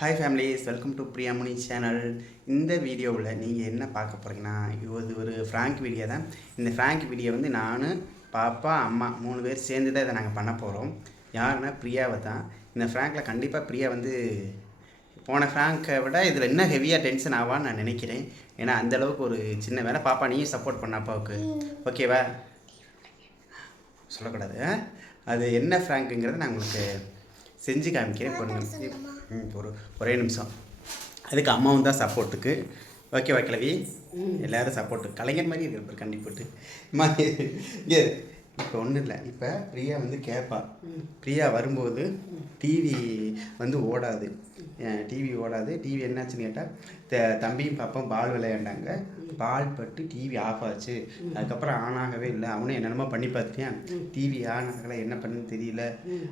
Hi families welcome to Priyamani channel இந்த வீடியோவில் நீங்கள் என்ன பார்க்க போகிறீங்கன்னா இது ஒரு ஃப்ராங்க் வீடியோ தான். இந்த ஃப்ராங்க் வீடியோ வந்து நான் பாப்பா அம்மா மூணு பேர் சேர்ந்து தான் இதை நாங்கள் பண்ண போகிறோம் யாருன்னா பிரியாவை தான். இந்த ஃப்ராங்கில் கண்டிப்பாக பிரியா வந்து போன ஃப்ராங்கை விட இதில் இன்னும் ஹெவியாக டென்ஷன் ஆவான்னு நான் நினைக்கிறேன். ஏன்னா அந்த அளவுக்கு ஒரு சின்ன வேலை. பாப்பா நீயும் சப்போர்ட் பண்ண அப்பாவுக்கு. ஓகேவா சொல்லக்கூடாது. அது என்ன ஃப்ராங்குங்கிறத நான் உங்களுக்கு செஞ்சு காமிக்கிறேன். ம் ஒரு ஒரே நிமிஷம். அதுக்கு அம்மாவும் தான் சப்போர்ட்டுக்கு ஓகேவா கிழவி. எல்லாரும் சப்போர்ட்டு கலைஞர் மாதிரி இருக்கு கண்டி போட்டு அம்மா, இங்கே இப்போ ஒன்றும் இல்லை. இப்போ பிரியா வந்து கேட்பா பிரியா வரும்போது டிவி வந்து ஓடாது. டிவி ஓடாது. டிவி என்னாச்சுன்னு கேட்டால் தம்பியும் பாப்பாவும் பால் விளையாண்டாங்க. பால் பட்டு டிவி ஆஃப் ஆச்சு. அதுக்கப்புறம் ஆன் ஆகவே இல்லை. அவனும் என்னென்னமோ பண்ணி பார்த்துட்டேன் டிவி ஆன் ஆகலை. என்ன பண்ணுன்னு தெரியல.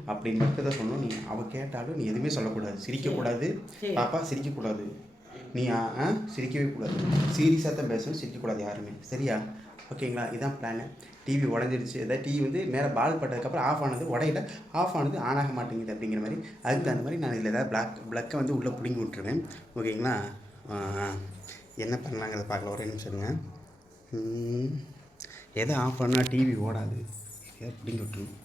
அப்படின்னு மட்டும் தான் சொன்னோம். நீ அவள் கேட்டாலும் நீ எதுவுமே சொல்லக்கூடாது. சிரிக்கக்கூடாது பாப்பா சிரிக்கக்கூடாது நீ ஆ, சிரிக்கவே கூடாது. சீரியஸாக தான் பேசணும் சிரிக்கக்கூடாது யாருமே. சரியா? ஓகேங்களா? இதுதான் பிளானு டிவி உடஞ்சிருச்சு. அதாவது டிவி வந்து மேலே பால் பட்டதுக்கப்புறம் ஆஃப் ஆனது உடையில. ஆஃப் ஆனது ஆன் ஆக மாட்டேங்குது அப்படிங்கிற மாதிரி. அதுக்கு தகுந்த மாதிரி நான் இதில் ஏதாவது பிளாக் பிளக்கை வந்து உள்ளே பிடுங்கி விட்டுருவேன். ஓகேங்களா? என்ன பண்ணலாங்கிறத பார்க்கலாம் ஒரே நிமிஷம் எதை ஆஃப் பண்ணால் டிவி ஓடாது? எதாவது பிடுங்கி விட்டுருணும்.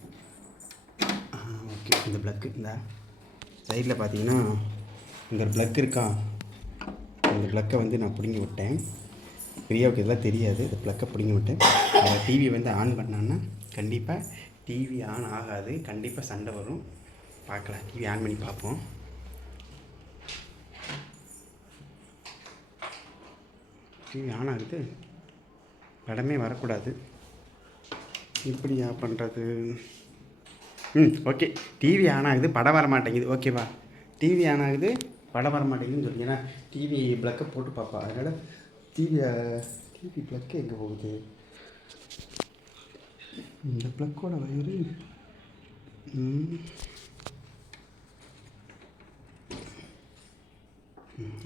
ஓகே. இந்த பிளக்கு இந்த சைடில் பார்த்தீங்கன்னா இந்த ப்ளக் இருக்கா? இந்த ப்ளக்கை வந்து நான் பிடுங்கி விட்டேன். பிரியாவுக்கு இதெல்லாம் தெரியாது இந்த ப்ளக்கை விட்டு விட்டேன் டிவி வந்து ஆன் பண்ணான்னா கண்டிப்பாக டிவி ஆன் ஆகாது. கண்டிப்பாக சண்டை வரும். பார்க்கலாம். டிவி ஆன் பண்ணி பார்ப்போம். டிவி ஆன் ஆகுது. படமே வரக்கூடாது. இப்படியா பண்ணுறது ம் ஓகே. டிவி ஆன் ஆகுது. படம் வர மாட்டேங்குது ஓகேவா டிவி ஆன் ஆகுது. படம் வர மாட்டேங்குதுன்னு சொல்லி. ஏன்னா டிவி ப்ளக்கை போட்டு பார்ப்பா அதனால் டிவி டிவி ப்ளக்கு எங்கே போகுது இந்த ப்ளக்கோட வயரு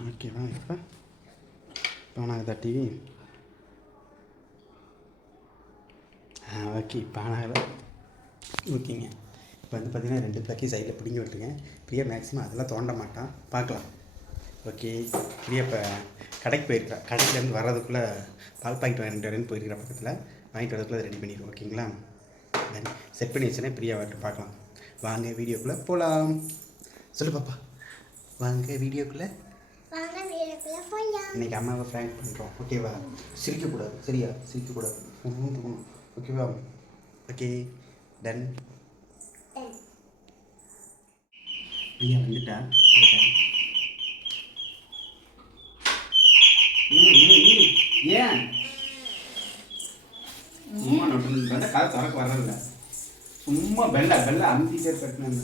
ஓகேவா இப்போ இப்போ ஆன் டிவி ஆ ஓகே இப்போ ஓகேங்க இப்போ வந்து பார்த்தீங்கன்னா ரெண்டு பேக்கையும் சைடில் பிடிங்கி விட்டுருங்க பிரியா மேக்ஸிமம் அதெல்லாம் தோண்ட மாட்டான் பார்க்கலாம் ஓகே பிரியா இப்போ கடைக்கு போயிருக்கா கடைக்குலேருந்து வர்றதுக்குள்ளே பால் பாக்கெட் வாங்கிட்டு வரேன்னு போயிருக்கிற பக்கத்தில் வாங்கிட்டு வரதுக்குள்ளே ரெடி பண்ணிடுவோம் ஓகேங்களா? தென் செட் பண்ணி வச்சுனே பிரியா வரட்டு பார்க்கலாம் வாங்க வீடியோக்குள்ளே போகலாம் சொல்லு பாப்பா. வாங்க வீடியோக்குள்ளே. இன்னைக்கு அம்மாவை ஃப்ராங்க் பண்ணுறோம் ஓகேவா சிரிக்கக்கூடாது சரியா? சிரிக்கக்கூடாது. ஓகேவா ஓகே டன் ஐயா வந்துட்டா கேட்டா. ம், ம், ம். ஏன்? சும்மா நொட்டு பெல்ல கதை திறக்க வரல சும்மா பெல்ல பெல்ல கட்டினேன்.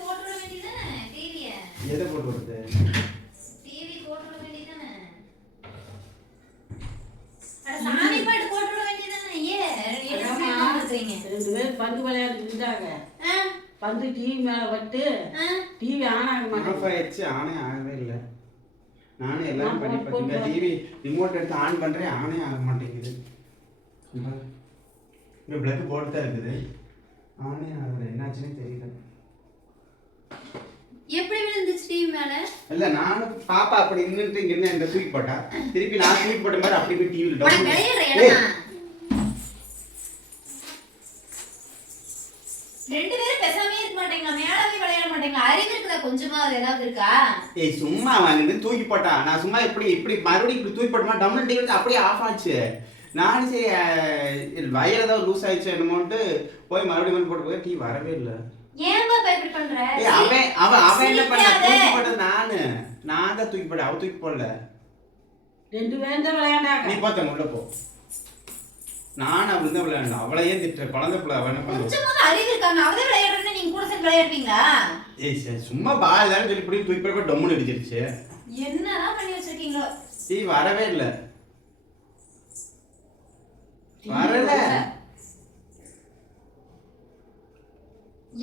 போட்டு வேண்டியதுதானே, TV ய? எதை போட்டு வருது போட்டு பாட்டு போட்டு? ரெண்டு பேரும் பந்து இருந்தாங்க. ஆ? பந்து டிவி மேல வட்டு. ஆ? டிவி ஆன் ஆக ஆஃப் ஆயிடுச்சு ஆனே ஆகவே நானே எல்லாம் பண்ணி பார்த்தீங்க டிவி ரிமோட் எடுத்து ஆன் பண்ணுறேன் ஆனே ஆக மாட்டேங்குது. இங்கே பிளக் போட்டு தான் இருக்குது. ஆனே ஆகல என்னாச்சுன்னு தெரியல. எப்படி விழுந்துச்சு TV மேல? இல்லை நானும் பாப்பா அப்படி நின்றுட்டு இங்கே இந்த தூக்கி போட்டா. திருப்பி நான் தூக்கி போட்ட மாதிரி அப்படி போய் டிவியில் உனக்கு விளையாடுற இடமா? ரெண்டு பேரும் பேசாமே இருக்க மாட்டீங்களா? மேல போய் விளையாட மாட்டீங்களா? அறிவு இருக்குதா? கொஞ்சமாவது ஏதாவது இருக்கா? ஏய் சும்மா வாங்கிட்டு தூக்கி போட்டான். நான் சும்மா இப்படி இப்படி மறுபடியும் இப்படி தூக்கி போட்டோமா டிவி வந்து அப்படியே ஆஃப் ஆச்சு. நானும் சரி வயர் ஏதாவது லூஸ் ஆயிடுச்சு என்னமோன்ட்டு போய் மறுபடியும் வந்து போட்டு போய் டீ வரவே இல்லை. ஏன் பாப்பா இப்படி பண்ற? ஏய் அவன் அவன் அவன் என்ன பண்ண. தூக்கி போட்டது நானு. நான் தான் தூக்கி போட்டேன். அவ தூக்கி போடல. ரெண்டு பேரும் விளையாண்டாங்க. நீ பார்த்த உள்ள போ. நான் தான் விளையாடல அவளையே திட்டுற குழந்தை பிள்ளை அவன் என்ன கொஞ்சமாவது அறிவு இருக்காங்க அவதே விளையாடுறேன்னு நீங்க கூட சேர்ந்து விளையாடுவீங்களா? ஏய் சரி சும்மா பால் தானே சொல்லி இப்படி தூக்கி போய் டொம்முன்னு அடிச்சிருச்சு என்னதான் பண்ணி வச்சிருக்கீங்களோ? டீ வரவே இல்லை. வரல.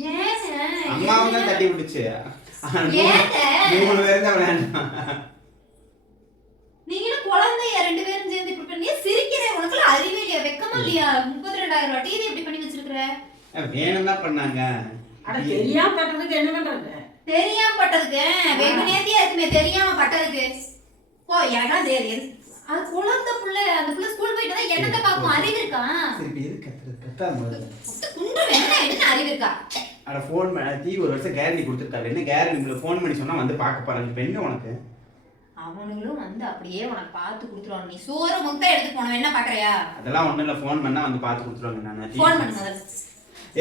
ஏங்க அம்மாவும் தான் தட்டி விட்டுச்சு? மூணு பேரும் தான் விளையாண்டான் நீங்களும் குழந்தைய ரெண்டு பேரும் சேர்ந்து இப்படி பண்ணி சிரிக்கிறேன் உனக்குள்ள அறிவே இல்லையா வெக்கமா இல்லையா முப்பத்தி ரெண்டாயிரம் ரூபாய் டிவி வேணும் தான் பண்ணாங்க. அட தெரியாம கட்டுறதுக்கு என்ன பண்றது? தெரியாம பட்டது இருக்கேன் வெகு நேர்த்தியா இருக்குமே தெரியாம பட்டதுக்கு. போ எனக்கெல்லாம் தெரியாது எது- அது குழந்தை புள்ள அந்த புள்ள ஸ்கூல் போயிட்டு தான் என்னத்தை பார்க்கும் அறிவு இருக்கா? சரி எது கத்துறது? முதல்ல. குண்டு என்ன என்ன அறிவு இருக்கா? அட ஃபோன் பண்ண ஒரு வருஷம் கேரண்டி கொடுத்துருக்காரு. என்ன கேரண்டி உங்களுக்கு ஃபோன் பண்ணி சொன்னா வந்து பார்க்க போறாங்க இப்போ என்ன உனக்கு? அவனுங்களும் வந்து அப்படியே உனக்கு பார்த்து கொடுத்துருவாங்க. நீ சோறு முட்டை எடுத்து போனவன் என்ன பாக்குறியா அதெல்லாம் ஒண்ணும் இல்ல ஃபோன் பண்ணா வந்து பார்த்து கொடுத்துருவாங்க நான். ஃபோன் பண்ணு முதல்ல.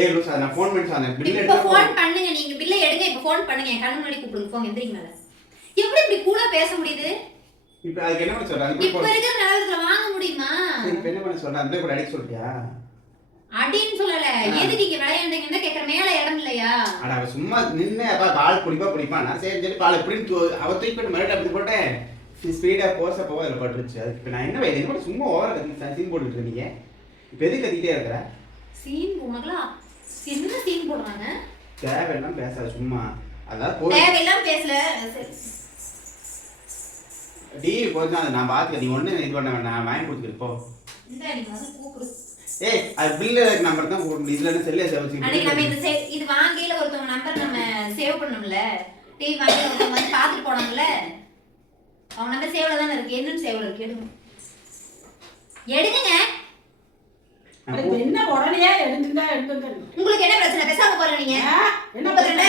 ஏய் லூசா நான் ஃபோன் பண்ணி சொன்னேன். பில் இப்ப ஃபோன் பண்ணுங்க நீங்க பில்ல எடுங்க இப்ப ஃபோன் பண்ணுங்க. என் கண்ணு முன்னாடி கூப்பிடுங்க போங்க எந்திரிங்க மேல. எப்படி இப்படி கூலா பேச முடியுது? இப்போ அதுக்கு என்ன பண்ண சொல்றாங்க இப்ப இருக்கிற நிலவரத்துல வாங்க முடியுமா? இப்போ என்ன பண்ண சொல்றாங்க அப்படியே கூட அடிக்க சொல்றியா? அடின்னு சொல்லல. எதுக்கு இங்க விளையாண்டீங்கன்னு கேக்குற மேல இடம் இல்லையா? அட அவ சும்மா நின்று அப்பா பால் குடிப்பா குடிப்பா. நான் சரி சொல்லி பால் எப்படின்னு தூ- அவ தூக்கி போட்டு மறுபடியும் அப்படி போட்டேன். ஸ்பீடாக போச போக அதில் பட்டுருச்சு. அதுக்கு இப்போ நான் என்ன வயது என்ன சும்மா ஓவர கத்தி சீன் போட்டுட்டு இருக்கீங்க இப்போ எதுக்கு இருக்கிற? சீன் உனக்குலாம் என்ன சீன் போடுறாங்க தேவையெல்லாம் பேசாத சும்மா. அதான் போய் தேவையில்லாம பேசல. சரி. டிவி போச்சு அதை நான் பார்த்துக்க நீ ஒன்றும் இது பண்ண வேண்டாம். வாங்கி கொடுத்துருக்கு போ. இந்தா நீங்க வந்து கூப்பிடு. ஏய் அது பில்லு நம்பர் தான் போட முடியும் இதில் என்ன செல்லே அன்னைக்கு நம்ம சேவச்சு இந்த இது வாங்கையில ஒருத்தவங்க நம்பர் நம்ம சேவ் பண்ணோம்ல டிவி வாங்கி ஒருத்தவங்க வந்து பார்த்துட்டு போனாங்கல்ல அவங்க நம்பர் சேவ்ல தானே இருக்கு. என்னன்னு சேவ்ல இருக்கு? எடுங்க. எடுங்க என்ன உடனே எடுத்துட்டா எடுத்துங்க உங்களுக்கு என்ன பிரச்சனை? பேசாம போறீங்க நீங்க. என்ன ரெண்டு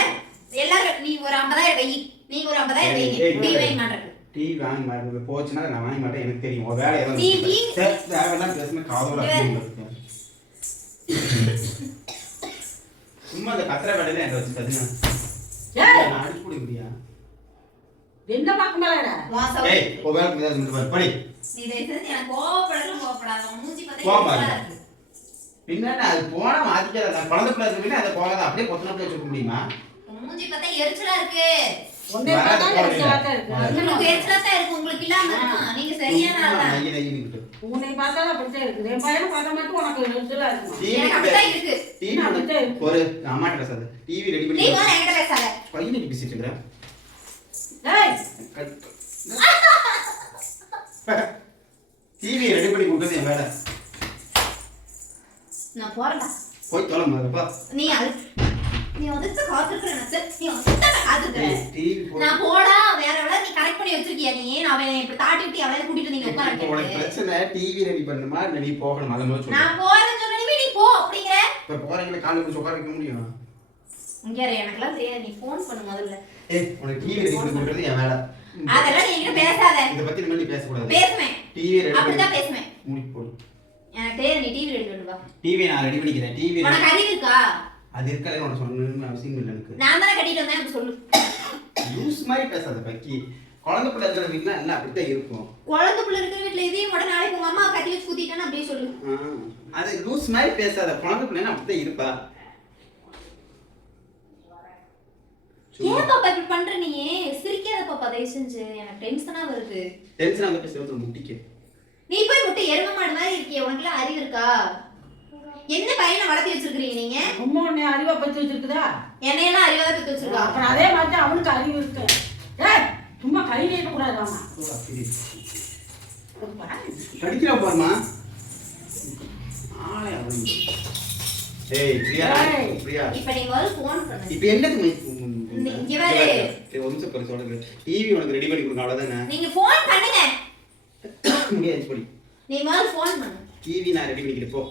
எல்லாரும் நீ ஒரு ஐம்பதாயிரம் வை. நீங்க ஒரு ஐம்பதாயிரம் ஏய், வைங்க ஏய், டிவி. வாங்கி மாட்டேன் டிவி வாங்கி மாட்டேன் போச்சுன்னா நான் வாங்கி மாட்டேன். எனக்கு தெரியும். வேலை டிவி? தேவையெல்லாம் பேசுனா காதோட சும்மா அந்த கத்திர வேலையில என்கிட்ட வச்சு கதுங்க ஏய் நான் அடிச்சு கொடுக்க முடியா என்ன பார்க்க மேலடா ஏய் பாரு படி. நீ எனக்கு உன் மூஞ்சி பார்த்தா கோவமா எரிச்சலா இருக்கு. இருக்கு. பின்ன அது போனா மாத்திக்காத நான் குழந்தை பிள்ளை இருக்கு அதை போகாத. அப்படியே கொத்தனை பிள்ளை வச்சுக்க முடியுமா? மூஞ்சி பார்த்தா எரிச்சலா இருக்கு. ஒன்னே தான் இருக்கு. உங்களுக்கு இல்லாம இருக்குமா? நீங்க சரியான ஆள் தான். நைய நையின்னுக்கிட்டு. உன்னை பார்த்தா அப்படித்தான் இருக்குது என் பையனை பார்த்தா மட்டும் உனக்கு டிவி எனக்கு அப்படித்தான் இருக்கு. டிவி நான் அப்படித்தான் இருக்கு. ஒரு அம்மாட்ட பேசாத. டிவி ரெடி நீ பண்ணி முதல்ல என்கிட்ட பேசாத. பையனுக்கு பேசிட்டு இருக்கிறேன் ஏய் டிவி ரெடி பண்ணி கொடுத்தது என் வேலை நான் போறேன்டா. போய் தொலை முதல்ல நீ அது நீ நான் போடா வேற எவ்வளவு நீ கரெக்ட் பண்ணி வச்சிருக்கியா நீ? நான் தாட்டி விட்டு அவளை கூட்டிட்டு நீங்க உட்கார இப்போ உனக்கு வைக்கிறது. பிரச்சனை டிவி ரெடி பண்ணணுமா இல்லை நீ போகணும்? அதை முதல்ல சொல்லு. நான் போறேன்னு சொன்னே நீ போ அப்படிங்கிற. இப்போ உட்கார வைக்க முடியும். இங்க இரு, எனக்கெல்லாம் தெரியாது. நீ ஃபோன் பண்ணு முதல்ல. ஏய் உனக்கு டிவி ரெடி பண்ணி கொடுக்குறது என் வேலை. அதெல்லாம் நீ என்கிட்ட பேசாத. இதை பத்தி நீ பேசக்கூடாது. பேசுவேன். டிவி ரெடி அப்படிதான் பண்ணி பேசுவேன். முடி போடு. எனக்கு தெரியாது நீ டிவி ரெடி பண்ணு வா. டிவி நான் ரெடி பண்ணிக்கிறேன். டிவி உனக்கு அறிவு இருக்கா? அது இருக்காது உனக்கு சொல்லணும்னு அவசியம் இல்லை எனக்கு. நான் தானே கட்டிட்டு வந்தேன் அப்படி சொல்லு. லூஸ் மாதிரி பேசாத பக்கி. குழந்தை பிள்ளை இருக்கிற வீட்டுல எல்லாம் அப்படித்தான் இருக்கும். குழந்தை புள்ள இருக்கிற வீட்டுல இதையும் மட்டும் நாளைக்கு உங்க அம்மா கட்டி வச்சு குத்திட்டான்னு அப்படியே சொல்லு. அது லூஸ் மாதிரி பேசாத குழந்தை பிள்ளைன்னா அப்படித்தான் இருப்பா. ஏன் பாப்பா இப்படி பண்ற நீ சிரிக்காத பாப்பா தயவு செஞ்சு. எனக்கு டென்ஷனா வருது. டென்ஷன் ஆக பேசுறது முட்டிக்கு. நீ போய் முட்டை எரும மாடு மாதிரி இருக்கிய உனக்குலாம் அறிவு இருக்கா? என்ன பையனை வளர்த்தி வச்சிருக்கீங்க நீங்க? அம்மா உன்னை அறிவா பத்தி வச்சிருக்குதா? என்னையெல்லாம் அறிவாத பத்தி வச்சிருக்கா? அப்புறம் அதே மாதிரி தான் அவனுக்கு அறிவு இருக்கு. ஏய் சும்மா கை நீட்டக்கூடாது ஆமா படிக்கிற பாருமா ஆளே அவன். ஏய் பிரியா. ஏய். பிரியா. இப்ப நீங்க வந்து ஃபோன் பண்ணு இப்போ என்னது இந்த- இங்க பாரு. ஒரு நிமிஷம் சொல்லுங்க. டிவி உனக்கு ரெடி பண்ணி கொடுங்க அவ்வளோதானே நீங்க ஃபோன் பண்ணுங்க. முடியாது படி நீ முதல்ல ஃபோன் பண்ணு டிவி நான் ரெடி பண்ணிக்கிறேன் போ.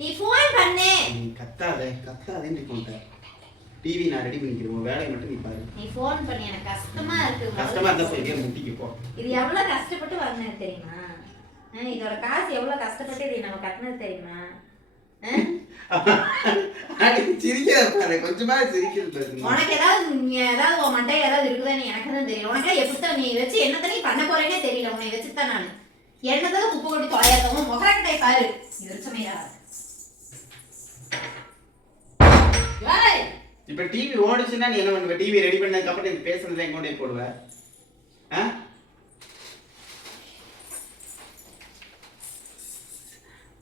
நீ ஃபோன் பண்ணு. நீ கத்தாத கத்தாதேன்னு இருக்கோன்ட்ட டிவி நான் ரெடி பண்ணிக்கிறேன். உன் வேலையை மட்டும் நீ பாரு. நீ ஃபோன் பண்ணி. எனக்கு கஷ்டமா இருக்கு. கஷ்டமா இருந்தா போய் முட்டிக்கு போ. இது எவ்வளவு கஷ்டப்பட்டு வாங்கினது தெரியுமா? இதோட காசு எவ்வளவு கஷ்டப்பட்டு இதை நம்ம கட்டினது தெரியுமா? கொஞ்சமா சிரிக்கிறது உனக்கு ஏதாவது நீ ஏதாவது உன் மண்டையில ஏதாவது இருக்குதான்னு எனக்கு தான் தெரியல உனக்கு எப்படித்தான் நீ வச்சு என்னத்த நீ பண்ண போறேனே தெரியல. உன்னை வச்சுதான் நான். என்னதான் குப்பை கொட்டி தொலையாதவங்க முகரக்கட்டை பாரு. எரிச்சமையா ஏய் இப்ப டிவி ஓடுச்சுன்னா நீ என்ன பண்ணுவ? டிவி ரெடி பண்ணதுக்கு அப்புறம் நீ பேசுனதுல எங்க கொண்டு போய் போடுவ. ஆ?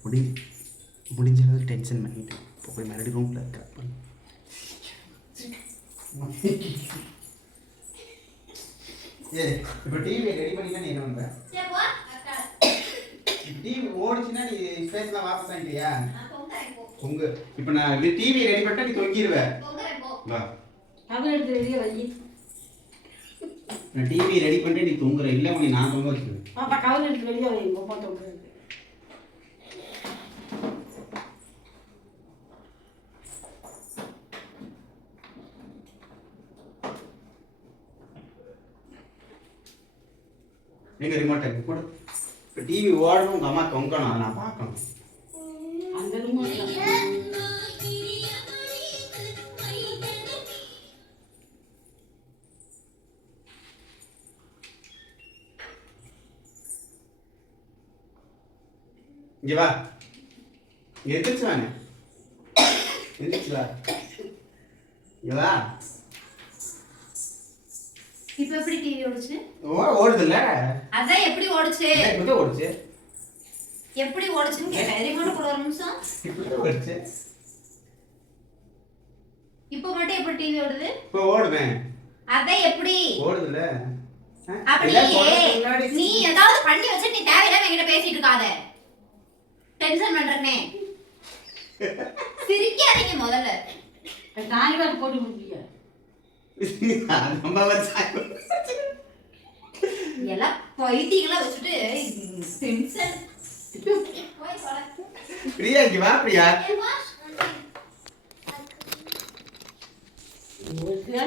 முடி முடிஞ்ச அளவுக்கு டென்ஷன் பண்ணிட்டு இப்போ போய் மறுபடியும் ரூம்ல இருக்க. ஏ இப்போ டிவி ரெடி பண்ணிட்டா நீ என்ன பண்ற? டிவி ஓடுச்சுன்னா நீ பேசலாம் வாபஸ் வாங்கிட்டியா? உங்க இப்போ நான் டிவி ரெடி பண்ணிட்டா நீ தொங்கிடுவ வா. அவன் எடுத்து வெளியே வை. நான் டிவி ரெடி பண்ணிட்டு நீ தூங்குற. இல்லை உன்னை நான் தூங்க வைக்கணும் பாப்பா கவர் எடுத்து வெளியே வை. பொம்மை தொங்குறது எங்க ரிமோட்டை கூட. இப்போ டிவி ஓடணும் உங்கள் அம்மா தொங்கணும் அதை நான் இங்கே வா. இங்கே எந்திரிச்சு வாங்க. எந்திரிச்சு வா. இங்கே வா. இப்ப எப்படி டிவி ஓடுச்சு? ஓ ஓடுதுல்ல? அதான் எப்படி ஓடுச்சு? இப்படி தான் ஓடுச்சு. எப்படி ஓடுச்சுன்னு கேட்டேன். ரிமோட் கூட ஒரு நிமிஷம். ஓடுச்சு. இப்போ மட்டும் எப்படி டிவி ஓடுது? இப்போ ஓடுவேன். அதான் எப்படி? ஓடுதுல்ல. ஆ? அப்ப எல்லாம் நீ சொல்றதுக்கு முன்னாடி நீ ஏதாவது பண்ணி வச்சு நீ தேவையில்லாம என்கிட்ட பேசிட்டு இருக்காத. டென்ஷன் பண்றேனே. சிரிக்காதீங்க முதல்ல. நாய் வேறு போட்டு முடிய நம்ம எல்லாம் பைத்தியங்களா வச்சுட்டு டென்ஷன் பிரியா இங்கே வா பிரியா.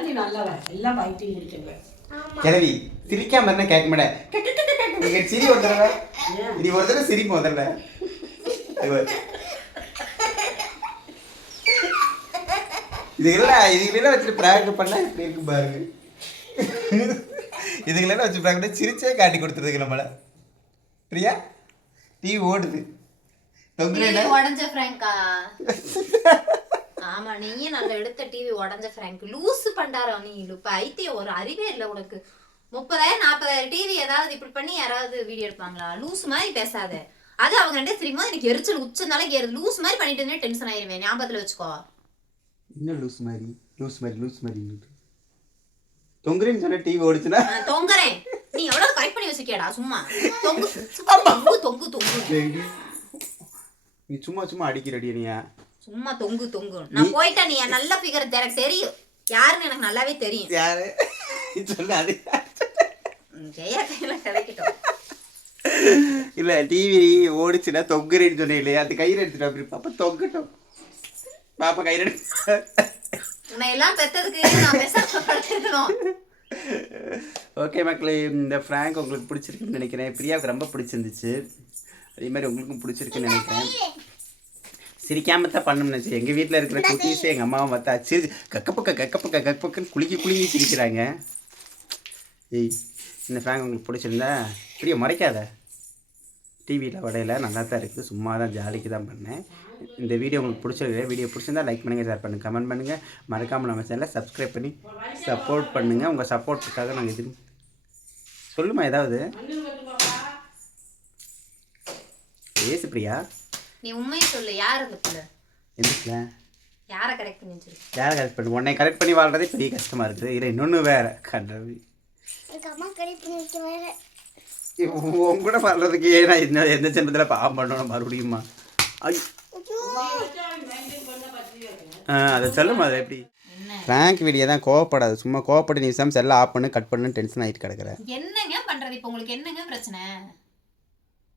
நீ நல்லவ. எல்லாம் பைத்தியம் முடிச்சவ கிளவி சிரிக்காம இருந்தா கேட்க மாட்டேன். சிரி ஒரு தடவை. நீ ஒரு தடவை சிரி முதல்ல. அது ஒரு- இதுக்கெல்லாம் இதுகளெல்லாம் வச்சுட்டு பண்ணா இப்படி இருக்கு பாருங்க. இதுகளெல்லாம் வச்சு சிரிச்சே காட்டி கொடுத்துருக்கு நம்மள. பிரியா? டிவி ஓடுது. உடஞ்ச ஃப்ராங்கா ஆமா நீயும் நல்ல எடுத்த டிவி உடஞ்ச ஃப்ராங்க் லூசு பண்டாரா நீ பைத்தியம் ஒரு அறிவே இல்லை உனக்கு. முப்பதாயிரம் நாற்பதாயிரம் டிவி ஏதாவது இப்படி பண்ணி யாராவது வீடியோ எடுப்பாங்களா? லூஸ் மாதிரி பேசாத. அது அவங்க ரெண்டே தெரியுமா எனக்கு எரிச்சல் உச்சந்தால ஏறுது. லூஸ் மாதிரி பண்ணிட்டு டென்ஷன் ஆயிருவேன் ஞாபகத்துல வச்சுக்கோ. என்ன லூஸ் மாதிரி? லூஸ் மாதிரி லூஸ் மாதிரி தொங்குறேன்னு சொன்ன டிவி ஓடுச்சுன்னா? நான் தொங்குறேன். நீ எவ்வளவு கரெக்ட் பண்ணி வச்சிருக்கியாடா சும்மா. தொங்கு தொங்கு தொங்கு தொங்கு. நீ சும்மா சும்மா அடிக்கிறடியா நீயா சும்மா தொங்கு தொங்கு. நான் போயிட்டேன் நீ. நல்ல ஃபிகர் எனக்கு தெரியும். யாருன்னு எனக்கு நல்லாவே தெரியும். யாரு? நீ சொல்லு அது ம், ஜெயா கையில கிடைக்கட்டும் இல்ல டிவி ஓடிச்சுன்னா தொங்குறேன்னு சொன்னேன் இல்லையா அது கையில் எடுத்துட்டு அப்படி பாப்பா தொங்கட்டும். பாப்பா கையில் எடுத்து ஓகே மக்களே இந்த ஃப்ராங்க் உங்களுக்கு பிடிச்சிருக்குன்னு நினைக்கிறேன். பிரியாவுக்கு ரொம்ப பிடிச்சிருந்துச்சு. அதே மாதிரி உங்களுக்கும் பிடிச்சிருக்குன்னு நினைக்கிறேன். சிரிக்காம தான் பண்ணணும்னு நினச்சி. எங்கள் வீட்டில் இருக்கிற குட்டீஸே எங்கள் அம்மாவும் பார்த்தா சிரி கக்கப்பக்க கக்கப்பக்க கக்கப்பக்கன்னு குலுக்கி குலுங்கி சிரிக்கிறாங்க. ஏய் இந்த ஃப்ராங்க் உங்களுக்கு பிடிச்சிருந்தா பிரியா மறைக்காத. டிவியில் வடையில் நல்லா தான் இருக்குது. சும்மா தான் ஜாலிக்கு தான் பண்ணேன். இந்த வீடியோ உங்களுக்கு பிடிச்சிருக்கு வீடியோ பிடிச்சிருந்தா லைக் பண்ணுங்கள் ஷேர் பண்ணுங்கள் கமெண்ட் பண்ணுங்கள் மறக்காமல் நம்ம சேனலை சப்ஸ்கிரைப் பண்ணி சப்போர்ட் பண்ணுங்கள் உங்கள் சப்போர்ட்டுக்காக நாங்கள் இது சொல்லுமா ஏதாவது? பேசு பிரியா. நீ உண்மையை சொல்லு. யார் அந்த பிள்ளை? எந்திரிக்கல யாரை கரெக்ட் பண்ணி யாரை கரெக்ட் பண்ணி? உன்னை கரெக்ட் பண்ணி வாழ்றதே பெரிய கஷ்டமாக இருக்குது. இல்லை இன்னொன்று வேற. கண்டவி எங்க அம்மா கரெக்ட் பண்ணி வைக்க வேற. உன் கூட வாழ்றதுக்கு ஏன் நான் இந்த எந்த ஜென்மத்தில் பாவம் பண்ணணும் மறுபடியுமா ஆ அதை சொல்லுமா அதை எப்படி என்ன ஃப்ராங்க் வீடியோ தான் கோவப்படாது சும்மா கோவப்பட்டு நீ சாம் செல்ல ஆஃப் பண்ணு கட் பண்ணு டென்ஷன் ஆகிட்டு கிடக்குற என்னங்க பண்றது இப்போ உங்களுக்கு என்னங்க பிரச்சனை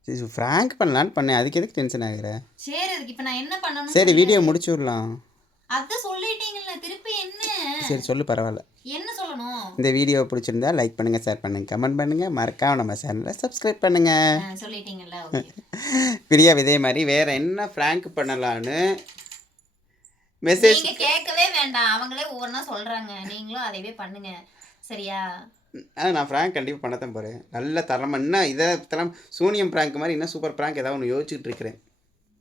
சரி ஃப்ராங்க் பண்ணலான்னு பண்ணேன் அதுக்கு எதுக்கு டென்ஷன் ஆகுற சரி அதுக்கு இப்போ நான் என்ன பண்ணணும் சரி வீடியோ முடிச்சு விடலாம் அத சொல்லிட்டீங்கல்ல திருப்பி என்ன? சரி சொல்லு பரவாயில்ல. என்ன சொல்லணும்? இந்த வீடியோ பிடிச்சிருந்தா லைக் பண்ணுங்கள் ஷேர் பண்ணுங்கள் கமெண்ட் பண்ணுங்கள் மறக்காம நம்ம சேனலை சப்ஸ்கிரைப் பண்ணுங்கள் ஆ, சொல்லிட்டீங்கல்ல பிரியா இதே மாதிரி வேற என்ன ஃப்ராங்க் பண்ணலான்னு மெசேஜ் நீங்க கேட்கவே வேண்டாம். அவங்களே ஒவ்வொன்றா சொல்றாங்க. நீங்களும் அதையவே பண்ணுங்க. சரியா? நான் ஃப்ராங்க் கண்டிப்பாக பண்ண தான் போகிறேன் நல்ல தரமாக இன்னும் இதை தரம் சூனியம் ப்ராங்க் மாதிரி இன்னும் சூப்பர் ப்ராங்க் ஏதாவது ஒன்று யோசிச்சுட்டு இருக்கிறேன்.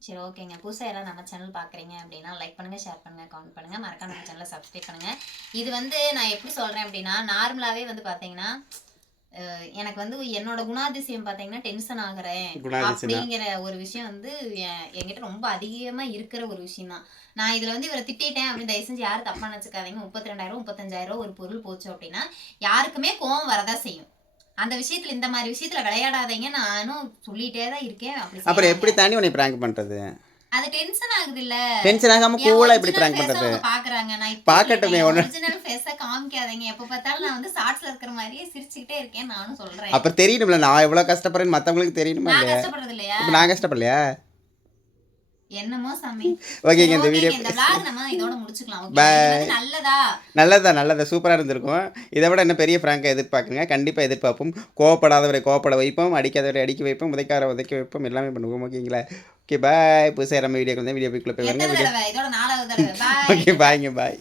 சரி ஓகேங்க புதுசாக யாராவது நம்ம சேனல் பார்க்குறீங்க அப்படின்னா லைக் பண்ணுங்க ஷேர் பண்ணுங்க கமெண்ட் பண்ணுங்க. மறக்காம நம்ம சேனலை சப்ஸ்கிரைப் பண்ணுங்க. இது வந்து நான் எப்படி சொல்றேன் அப்படின்னா நார்மலாவே வந்து பாத்தீங்கன்னா அஹ், எனக்கு வந்து என்னோட குணாதிசயம் பார்த்தீங்கன்னா டென்ஷன் ஆகுறேன். அப்படிங்கிற ஒரு விஷயம் வந்து என்- என்கிட்ட ரொம்ப அதிகமா இருக்கிற ஒரு விஷயம் தான் நான் இதுல வந்து இவரை திட்டிட்டேன் அப்படின்னு தயவு செஞ்சு யாரும் தப்பா நினச்சிக்காதீங்க. முப்பத்தி ரெண்டாயிரம் முப்பத்தஞ்சாயிரம் ஒரு பொருள் போச்சு அப்படின்னா யாருக்குமே கோவம் வரதா செய்யும். அந்த விஷயத்துல இந்த மாதிரி விஷயத்துல விளையாடாதீங்க. நானும் சொல்லிட்டே தான் இருக்கேன். அப்புறம். எப்படி தாண்டி உன்னை ப்ராங்க் பண்ணுறது அது டென்ஷன் ஆகுது இல்ல டென்ஷன் ஆகாம கூலா இப்படி பிராங்க் பண்றது? பாக்குறாங்க. நான் பாக்கட்டுமே, ஒரிஜினல் ஃபேஸ காமிக்காதீங்க. எப்ப பார்த்தாலும் நான் வந்து ஷார்ட்ஸ்ல இருக்கிற மாதிரியே சிரிச்சுக்கிட்டே இருக்கேன் நானும் சொல்றேன். அப்புறம் தெரியணும்ல நான் எவ்வளவு கஷ்டப்படுறேன்னு மத்தவங்களுக்கு தெரியணுமா நான் இல்லையா? கஷ்டப்படுறது இல்லையா? இப்போ நான் கஷ்டப்படலையா? என்னமோ சாமி. ஓகேங்க இந்த வீடியோ நல்லதா? நல்லதா நல்லதா. சூப்பராக இருந்திருக்கும். இதை விட என்ன பெரிய ஃப்ராங்கை எதிர்பார்க்குங்க. கண்டிப்பாக எதிர்பார்ப்போம். கோவப்படாதவரை கோவப்பட வைப்போம். அடிக்காதவரை அடிக்க வைப்போம். உதைக்கார உதைக்க வைப்போம். எல்லாமே பண்ணுவோம். ஓகேங்களா ஓகே பாய் புதுசாக நம்ம வீடியோக்கு வந்து வீடியோ போய் பாய் ஓகே பாய்ங்க பாய்